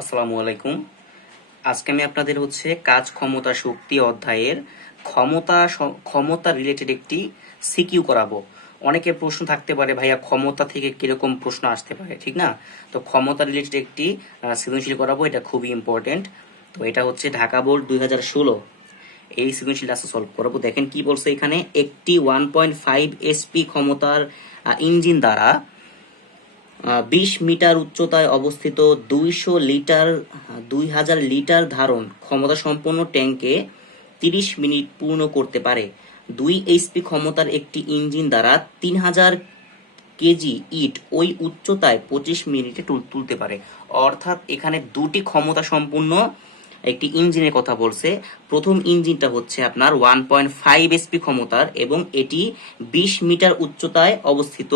আসসালামু আলাইকুম। আজকে আমি আপনাদের কাজ ক্ষমতা শক্তি অধ্যায়ের ক্ষমতা রিলেটেড একটি সিকিউ করাবো। অনেকের প্রশ্ন থাকতে পারে, ভাইয়া ক্ষমতা থেকে কিরকম প্রশ্ন আসতে পারে, ঠিক না? তো ক্ষমতা রিলেটেড একটি সৃজনশীল করাবো, এটা খুবই ইম্পর্টেন্ট। তো এটা ঢাকা বোর্ড 2016, এই সৃজনশীলটা সলভ করাবো। দেখেন কি বলছে এখানে, একটি 1.5 এসপি ক্ষমতার ইঞ্জিন দ্বারা 20 মিটার উচ্চতায় অবস্থিত 2000 লিটার ধারণ ক্ষমতা সম্পন্ন ট্যাঙ্কে 30 মিনিট পূর্ণ করতে পারে। 2 এইচপি ক্ষমতার একটি ইঞ্জিন দ্বারা 3000 কেজি ইট ওই উচ্চতায় 25 মিনিটে তুলতে পারে। অর্থাৎ এখানে দুটি ক্ষমতা সম্পূর্ণ একটি ইঞ্জিনের কথা বলছে। প্রথম ইঞ্জিনটা আপনার 1.5 এসপি ক্ষমতার এবং এটি 20 মিটার উচ্চতায় অবস্থিত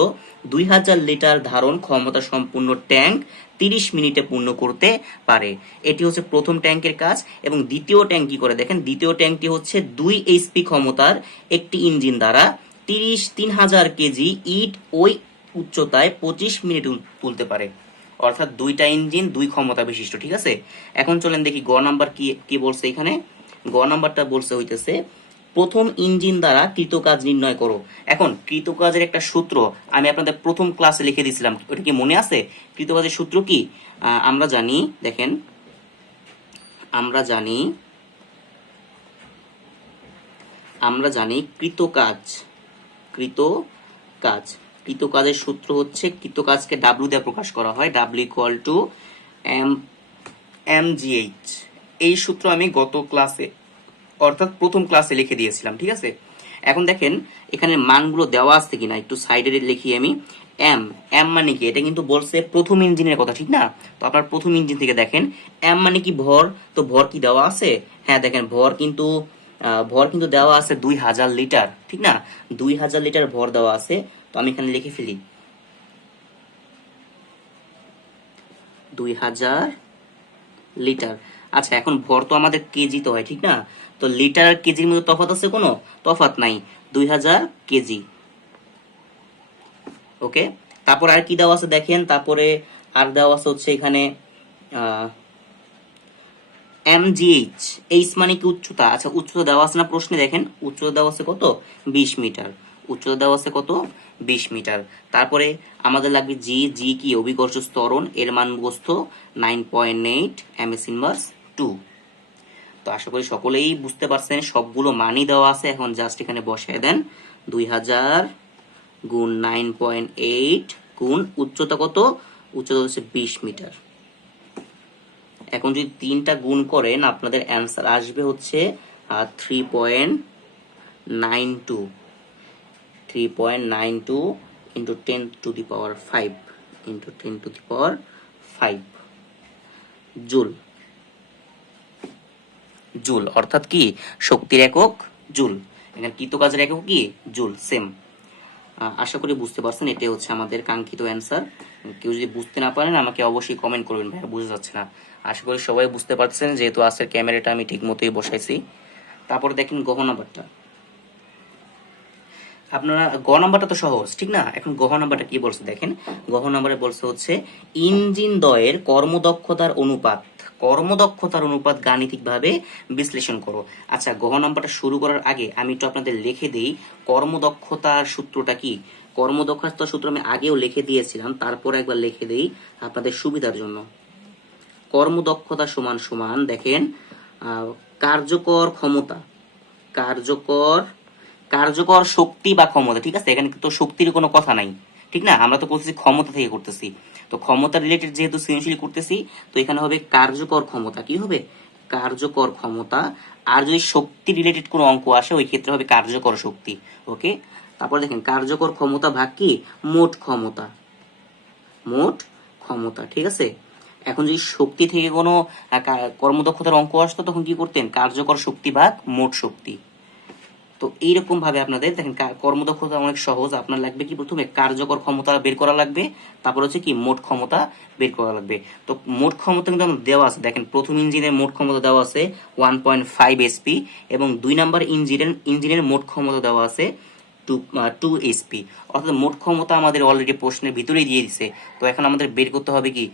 2000 লিটার ধারণ ক্ষমতা সম্পূর্ণ ট্যাঙ্ক 30 মিনিটে পূর্ণ করতে পারে। এটি প্রথম ট্যাঙ্কের কাজ। এবং দ্বিতীয় ট্যাঙ্ক কি করে দেখেন, দ্বিতীয় ট্যাঙ্কটি 2 এইচপি ক্ষমতার একটি ইঞ্জিন দ্বারা 3000 কেজি ইট ওই উচ্চতায় 25 মিনিট তুলতে পারে। অর্থাৎ দুইটা ইঞ্জিন, দুই ক্ষমতা বিশিষ্ট, ঠিক আছে। এখন চলেন দেখি গ নাম্বার কি বলছে এখানে। গ নাম্বারটা বলছে প্রথম ইঞ্জিন দ্বারা কৃতকাজ নির্ণয় করো। এখন কৃতকাজের একটা সূত্র আমি আপনাদের প্রথম ক্লাসে লিখে দিয়েছিলাম, ওটা কি মনে আছে? কৃতকাজের সূত্র কি আমরা জানি, দেখেন আমরা জানি কৃতকাজের সূত্র কৃতকাজকে ডাব্লিউ দিয়ে প্রকাশ করা হয়, ডাব্লিউ ইকুয়াল টু mgh। এই সূত্র আমি গত ক্লাসে অর্থাৎ প্রথম ক্লাসে লিখে দিয়েছিলাম, ঠিক আছে। এখন দেখেন এখানে মানগুলো দেওয়া আছে কিনা, একটু সাইডে লিখি আমি। এম এম মানে কি, এটা কিন্তু বলছে প্রথম ইঞ্জিনের কথা, ঠিক না? তো আপনার প্রথম ইঞ্জিন থেকে দেখেন, এম মানে কি ভর। তো ভর কি দেওয়া আছে? হ্যাঁ, দেখেন ভর কিন্তু দেওয়া আছে 2000 লিটার, ঠিক না? 2000 লিটার ভর দেওয়া আছে। তো আমি এখানে লিখে ফেলি 2000 লিটার। আচ্ছা, এখন ভর তো আমাদের কেজিতে হয়, ঠিক না? তো লিটার আর কেজির মধ্যে তফাৎ আছে? কোনো তফাৎ নাই, 2000 কেজি। ওকে, তারপর আর কি দেওয়া আছে দেখেন, তারপরে আর দেওয়া আছে এখানে mgh। এইচ মানে কি উচ্চতা। আচ্ছা, উচ্চতা দেওয়া আছে না প্রশ্নে? দেখেন উচ্চতা দেওয়া আছে কত, 20 মিটার। উচ্চতা দেওয়া আছে কত, 20 মিটার। তারপরে আমাদের লাগবে জি কি, অভিকর্ষ ত্বরণ, এর মান মুখস্থ 9.8 ms ইনভার্স 2। তো আশা করি সকলেই বুঝতে পারছেন, সবগুলো মানই দেওয়া আছে। এখন জাস্ট এখানে বসায় দেন 2000 গুণ 9.8 গুণ উচ্চতা কত, উচ্চতা 20 মিটার। এখন যদি তিনটা গুণ করেন আপনাদের অ্যান্সার আসবে 3.92 ইন্টু 10⁵ ইন্টু 10⁵ জুল। জুল অর্থাৎ কি, শক্তির একক জুল। এখানে কৃতকাজের একক কি, জুল, সেম। আশা করি বুঝতে পারছেন, এটাই আমাদের কাঙ্ক্ষিত অ্যান্সার। কেউ যদি বুঝতে না পারেন আমাকে অবশ্যই কমেন্ট করবেন, ভাইয়া বুঝতে যাচ্ছে না। আশা করি সবাই বুঝতে পারছেন, যেহেতু আজকের ক্যামেরাটা আমি ঠিক মতোই বসাইছি। তারপরে দেখেন গহ নাম্বারটা। আপনারা গ নাম্বারটা তো সহজ, ঠিক না? এখন গহ নাম্বারটা কি বলছে দেখেন। গহ নাম্বারে বলছে ইঞ্জিন দ্বয়ের কর্মদক্ষতার অনুপাত গাণিতিকভাবে বিশ্লেষণ করো। আচ্ছা, গহ নাম্বারটা শুরু করার আগে আমি একটু আপনাদের লিখে দিই কর্মদক্ষতার সূত্রটা কি। কর্মদক্ষতার সূত্র আমি আগেও লিখে দিয়েছিলাম, তারপর একবার লিখে দেই আপনাদের সুবিধার জন্য। কর্মদক্ষতা সমান সমান দেখেন কার্যকর ক্ষমতা, কার্যকর শক্তি বা ক্ষমতা, ঠিক আছে। এখানে তো শক্তির কোনো কথা নাই, ঠিক না? আমরা তো বলতেছি ক্ষমতা থেকে করতেছি। তো ক্ষমতা রিলেটেড যেহেতু সৃজনশীল করতেছি, তো এখানে হবে কার্যকর ক্ষমতা। কি হবে? কার্যকর ক্ষমতা। আর যদি শক্তি রিলেটেড কোনো অঙ্ক আসে, ওই ক্ষেত্রে হবে কার্যকর শক্তি। ওকে, তারপর দেখেন কার্যকর ক্ষমতা ভাগ কি, মোট ক্ষমতা, ঠিক আছে। এখন যদি শক্তি থেকে কোনো কর্মদক্ষতার অঙ্ক আসতো, তখন কি করতেন, কার্যকর শক্তি ভাগ মোট শক্তি। তো এইরকম ভাবে আপনাদের দেখেন কর্মদক্ষতা অনেক সহজ। আপনার লাগবে কি, প্রথমে কার্যকর ক্ষমতা বের করা লাগবে, তারপর কি মোট ক্ষমতা বের করা লাগবে। তো মোট ক্ষমতা কিন্তু আমাদের দেওয়া আছে। দেখেন প্রথম ইঞ্জিনের মোট ক্ষমতা দেওয়া আছে 1.5 এসপি এবং 2 নাম্বার ইঞ্জিনের মোট ক্ষমতা দেওয়া আছে 2 এসপি। অর্থাৎ মোট ক্ষমতা আমাদের অলরেডি প্রশ্নের ভিতরেই দিয়ে দিছে। তো এখন আমাদের বের করতে হবে কি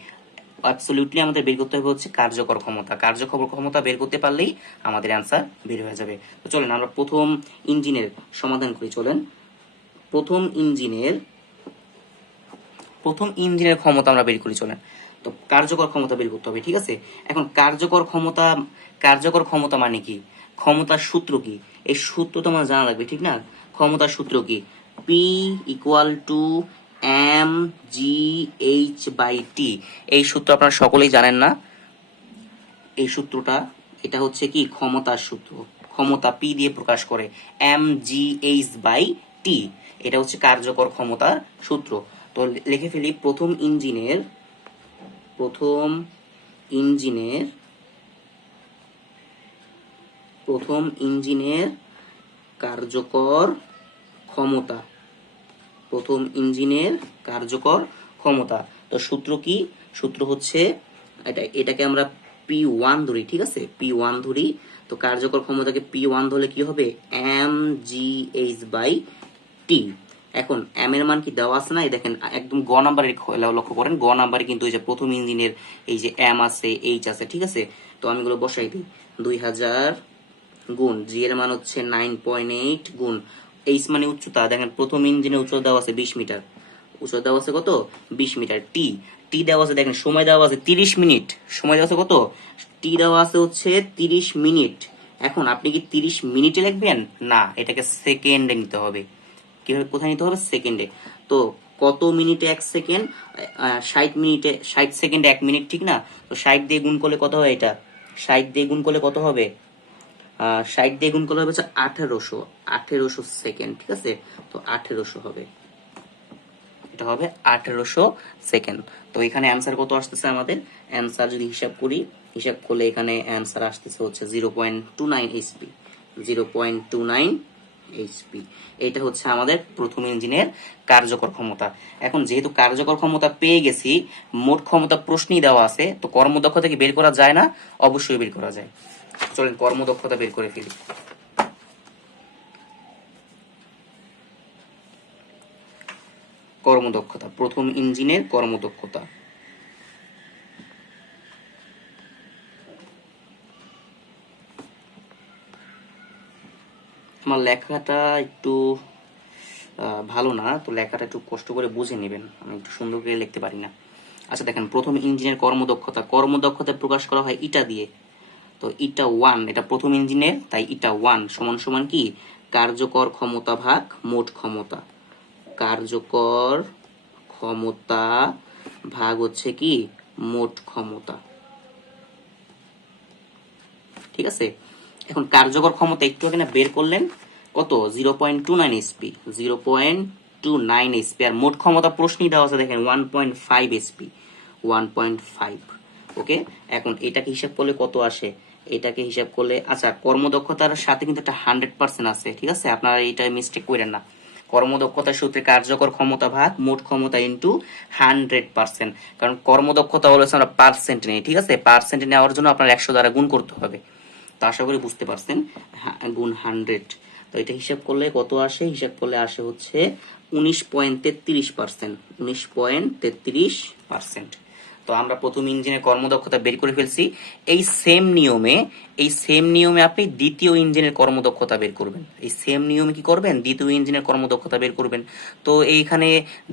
অ্যাবসলিউটলি আমাদের বের করতে হবে হচ্ছে কার্যকর ক্ষমতা। কার্যকর ক্ষমতা বের করতে পারলেই আমাদের অ্যান্সার বের হয়ে যাবে। তো চলেন আমরা প্রথম ইঞ্জিনের সমাধান করি। চলেন প্রথম ইঞ্জিনের ক্ষমতা আমরা বের করি। চলেন, তো কার্যকর ক্ষমতা বের করতে হবে, ঠিক আছে। এখন কার্যকর ক্ষমতা মানে কি, ক্ষমতার সূত্র কি, এই সূত্র তো আমার জানা লাগবে, ঠিক না। ক্ষমতার সূত্র কি, P equal to M G H by T. এই সূত্র আপনারা সকলেই জানেন না। এই সূত্রটা, এটা হচ্ছে কি ক্ষমতার সূত্র, ক্ষমতা পি দিয়ে প্রকাশ করে, M G H by T. এটা হচ্ছে কার্যকর ক্ষমতার সূত্র। তো লিখে ফেলি, প্রথম ইঞ্জিনের কার্যকর ক্ষমতা, তো সূত্র কি, সূত্র হচ্ছে এটাকে আমরা P1 ধরি, ঠিক আছে, P1 ধরি। তো কার্যকর ক্ষমতাকে P1 ধরলে কি হবে, এম জি এইচ বাই টি। এখন এম এর মান কি দেওয়া আছে না, এই দেখেন একদম গ নাম্বারে লক্ষ্য করেন, গ নাম্বারে কিন্তু এই যে প্রথম ইঞ্জিনের এই যে এম আছে, এইচ আছে, ঠিক আছে। তো আমি এগুলো বসাই দিই, 2000 গুণ জি এর মান হচ্ছে 9.8 গুণ এইচ মানে উচ্চতা, দেখেন প্রথম ইঞ্জিনের উচ্চতা দেওয়া আছে 20 মিটার, উচ্চতা দেওয়া আছে কত, 20 মিটার। টি দেওয়া আছে, দেখেন সময় দেওয়া আছে 30 মিনিট, সময় দেওয়া আছে কত, টি দেওয়া আছে হচ্ছে 30 মিনিট। এখন আপনি কি 30 মিনিটে লিখবেন, না, এটাকে সেকেন্ডে নিতে হবে। কিভাবে, কোথায় নিতে হবে, সেকেন্ডে। তো কত মিনিটে 1 সেকেন্ড, 60 সেকেন্ডে 1 মিনিট, ঠিক না। তো 60 দিয়ে গুণ করলে কত হয়, এটা 60 দিয়ে গুণ করলে কত হবে, 60 দিয়ে গুণ করলে হবে 1800 সেকেন্ড, ঠিক আছে। তো 1800 হবে, এটা হবে 1800 সেকেন্ড। তো এখানে অ্যান্সার কত আসতেছে, আমাদের অ্যান্সার যদি হিসাব করলে এখানে অ্যান্সার আসতেছে হচ্ছে 0.29 এইচপি, 0.29 এইচপি। এটা হচ্ছে আমাদের প্রথম ইঞ্জিনের কার্যকর ক্ষমতা। এখন যেহেতু কার্যকর ক্ষমতা পেয়ে গেছি, মোট ক্ষমতা প্রশ্নই দেওয়া আছে, তো কর্মদক্ষতা কি বের করা যায় না, অবশ্যই বের করা যায়। চলেন কর্মদক্ষতা বের করে ফেলি। কর্মদক্ষতা, প্রথম ইঞ্জিনের কর্মদক্ষতা, আমার লেখাটা একটু ভালো না, তো লেখাটা একটু কষ্ট করে বুঝে নেবেন, আমি একটু সুন্দর করে লিখতে পারি না। আচ্ছা দেখেন, প্রথম ইঞ্জিনের কর্মদক্ষতা প্রকাশ করা হয় ইটা দিয়ে। তো ইটা 1, এটা প্রথম ইঞ্জিনের, তাই ইটা 1 সমান সমান কি, কার্যকর ক্ষমতা ভাগ মোট ক্ষমতা, কার্যকর ক্ষমতা ভাগ হচ্ছে কি মোট ক্ষমতা, ঠিক আছে। এখন কার্যকর ক্ষমতা একটু আগে না বের করলেন, কত, 0.29 এসপি, 0.29 এসপি। আর মোট ক্ষমতা প্রশ্নই দেওয়া আছে, দেখেন 1.5 এসপি, 1.5। ওকে, এখন এটাকে হিসাব করলে কত আসে, এটাকে হিসাব করলে, আচ্ছা কর্মদক্ষতার সাথে কিন্তু একটা 100% আছে, ঠিক আছে, আপনারা এটা মিস্টেক করেন না। কর্মদক্ষতার সূত্রে কার্যকর ক্ষমতা ভাগ মোট ক্ষমতা ইন্টু 100%, কারণ কর্মদক্ষতা হলো আমরা পার্সেন্ট নেই, ঠিক আছে, পার্সেন্ট নেওয়ার জন্য আপনার 100 দ্বারা গুণ করতে হবে। তো আশা করি বুঝতে পারছেন, গুণ 100। তো এটা হিসাব করলে কত আসে, হিসাব করলে আসে হচ্ছে 19.33%, 19.33%। তো আমরা প্রথম ইঞ্জিনের কর্মদক্ষতা বের করে ফেলছি। এই সেম নিয়মে আপনি দ্বিতীয় ইঞ্জিনের কর্মদক্ষতা বের করবেন, এই সেম নিয়মে কি করবেন, দ্বিতীয় ইঞ্জিনের কর্মদক্ষতা বের করবেন। তো এইখানে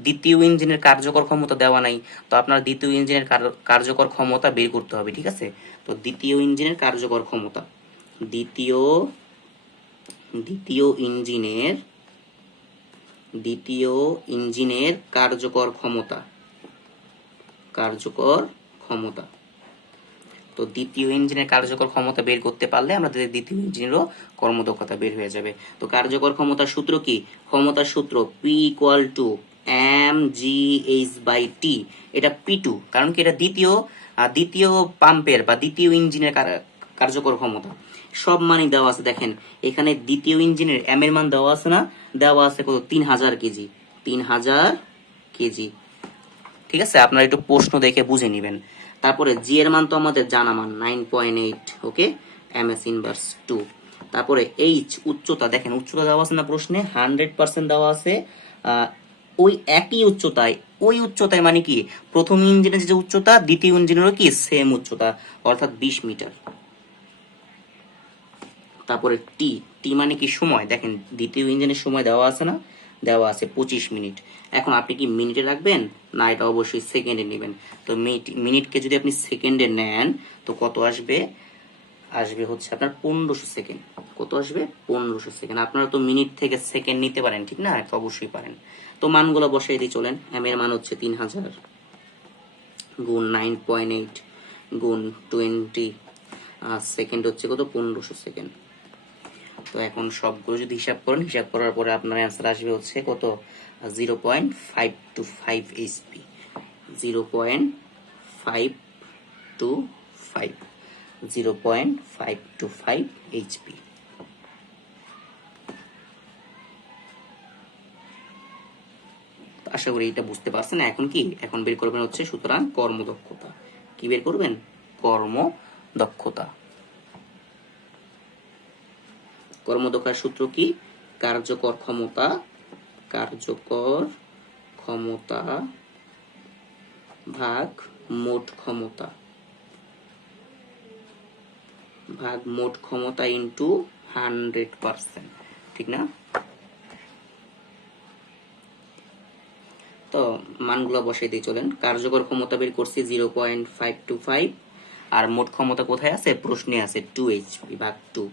দ্বিতীয় ইঞ্জিনের কার্যকর ক্ষমতা দেওয়া নাই, তো আপনার দ্বিতীয় ইঞ্জিনের কার্যকর ক্ষমতা বের করতে হবে, ঠিক আছে। তো দ্বিতীয় ইঞ্জিনের কার্যকর ক্ষমতা, দ্বিতীয় ইঞ্জিনের কার্যকর ক্ষমতা, তো দ্বিতীয় ইঞ্জিনের কার্যকর ক্ষমতা বের করতে পারলে আমাদের দ্বিতীয় ইঞ্জিনেরও কর্মদক্ষতা বের হয়ে যাবে। তো কার্যকর ক্ষমতার সূত্র কি, ক্ষমতার সূত্র P equal to M G H by T. এটা P2, কারণ কি এটা দ্বিতীয় পাম্পের বা দ্বিতীয় ইঞ্জিনের কার্যকর ক্ষমতা। সব মানই দেওয়া আছে, দেখেন এখানে দ্বিতীয় ইঞ্জিনের এম এর মান দেওয়া আছে না, দেওয়া আছে কত, 3000 কেজি, 3000 কেজি, ঠিক আছে। আপনারা একটু প্রশ্ন দেখে বুঝে নেবেন। তারপরে জি এর মান তো আমাদের জানা মান 9.8, ওকে, এমএস ইনভার্স 2। তারপরে এইচ উচ্চতা, দেখেন উচ্চতা দেওয়া আছে না প্রশ্নে, 100% দেওয়া আছে। ওই একই উচ্চতায় ওই উচ্চতায় মানে কি প্রথম ইঞ্জিনের যে উচ্চতা দ্বিতীয় ইঞ্জিনেরও কি সেম উচ্চতা, অর্থাৎ 20 মিটার। তারপরে টি, টি মানে কি সময়, দেখেন দ্বিতীয় ইঞ্জিনের সময় দেওয়া আছে না, দেওয়া আছে 25 মিনিট। এখন আপনি কি মিনিটে রাখবেন না এটা অবশ্যই সেকেন্ডে নেবেন। তো মিনিটকে যদি আপনি সেকেন্ডে নেন তো কত আসবে, আসবে হচ্ছে আপনার 1500 সেকেন্ড। কত আসবে, 1500 সেকেন্ড। আপনারা তো মিনিট থেকে সেকেন্ড নিতে পারেন ঠিক না, এটা অবশ্যই পারেন। তো মানগুলো বসাই দিয়ে চলেন। এম এর মান হচ্ছে 3000 গুণ 9.8 গুণ 20, সেকেন্ড হচ্ছে কত, 1500 সেকেন্ড। তো এখন সবগুলো যদি হিসাব করেন, হিসাব করার পরে আপনার অ্যান্সার আসবে হচ্ছে কত, 0.525 এইচপি, 0.525, 0.525 এইচপি। আশা করি এটা বুঝতে পারছেন। এখন কি, এখন বের করবেন হচ্ছে সুতরাং কর্মদক্ষতা। কি বের করবেন, কর্মদক্ষতা। কর্মদক্ষতার সূত্র কি, কার্যকর ক্ষমতা, কার্যকর ক্ষমতা ভাগ মোট ক্ষমতা, ভাগ মোট ক্ষমতা ইন্টু 100%, ঠিক না? তো মানগুলো বসাই দিয়ে চলেন। কার্যকর ক্ষমতা বের করছি 0.525, আর মোট ক্ষমতা কোথায় আছে, প্রশ্নে আছে 2 এইচপি ভাগ 2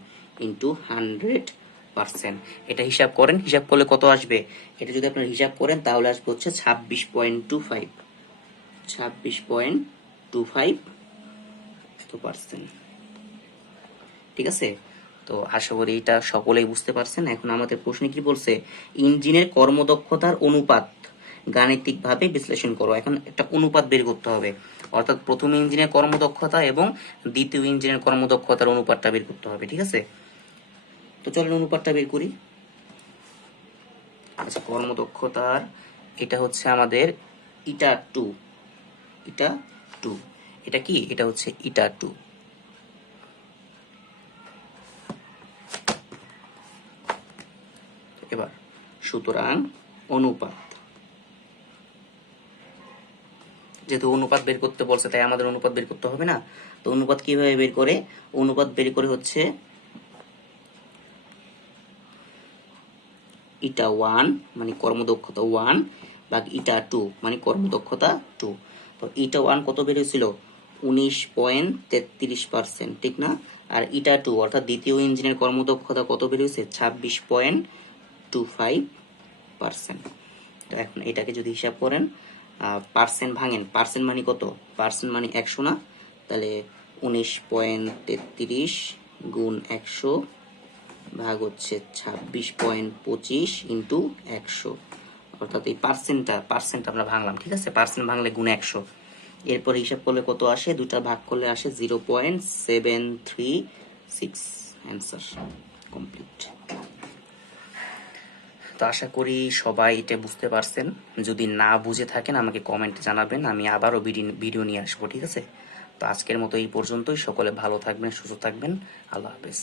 ইন্টু 100%। এটা হিসাব করেন, হিসাব করলে কত আসবে, এটা যদি আপনারা হিসাব করেন তাহলে আসবে হচ্ছে 26.25, 26.25%, ঠিক আছে? তো আশা করি এটা সকলেই বুঝতে পারছেন। এখন আমাদের প্রশ্নে কি বলছে, ইঞ্জিনের কর্মদক্ষতার অনুপাত গাণিতিকভাবে বিশ্লেষণ করো। এখন একটা অনুপাত বের করতে হবে, অর্থাৎ প্রথম ইঞ্জিনের কর্মদক্ষতা এবং দ্বিতীয় ইঞ্জিনের কর্মদক্ষতার অনুপাতটা বের করতে হবে, ঠিক আছে? তো চলেন অনুপাতটা বের করি। আচ্ছা, কর্মদক্ষতার এটা হচ্ছে আমাদের ইটা 2, ইটা 2, এটা কি, এটা হচ্ছে ইটা 2। এবার সুতরাং অনুপাত, যেহেতু অনুপাত বের করতে বলছে তাই আমাদের অনুপাত বের করতে হবে না। তো অনুপাত কিভাবে বের করে, অনুপাত বের করে হচ্ছে ইটা 1 মানে কর্মদক্ষতা 1 ভাগ ইটা 2 মানে কর্মদক্ষতা 2। তো ইটা 1 কত বের হয়েছিল, 19.33%, ঠিক না? আর ইটা 2 অর্থাৎ দ্বিতীয় ইঞ্জিনের কর্মদক্ষতা কত বের হয়েছে, 26.25%। তো এখন এটাকে যদি হিসাব করেন, পার্সেন্ট ভাঙেন, পার্সেন্ট মানে কত, পার্সেন্ট মানে 100 না, তাহলে 19.33 গুণ 100 ভাগ হচ্ছে 26.25 ইন্টু 100, অর্থাৎ এই পার্সেন্টটা আমরা ভাঙলাম, ঠিক আছে? পার্সেন্ট ভাঙলে গুণ 100, এরপর হিসাব করলে কত আসে, দুটা ভাগ করলে আসে 0.736। Answer complete. তো আশা করি সবাই এটা বুঝতে পারছেন। যদি না বুঝে থাকেন আমাকে কমেন্টে জানাবেন, আমি আবারও ভিডিও নিয়ে আসবো, ঠিক আছে? তো আজকের মতো এই পর্যন্তই। সকলে ভালো থাকবেন, সুস্থ থাকবেন। আল্লাহ হাফেজ।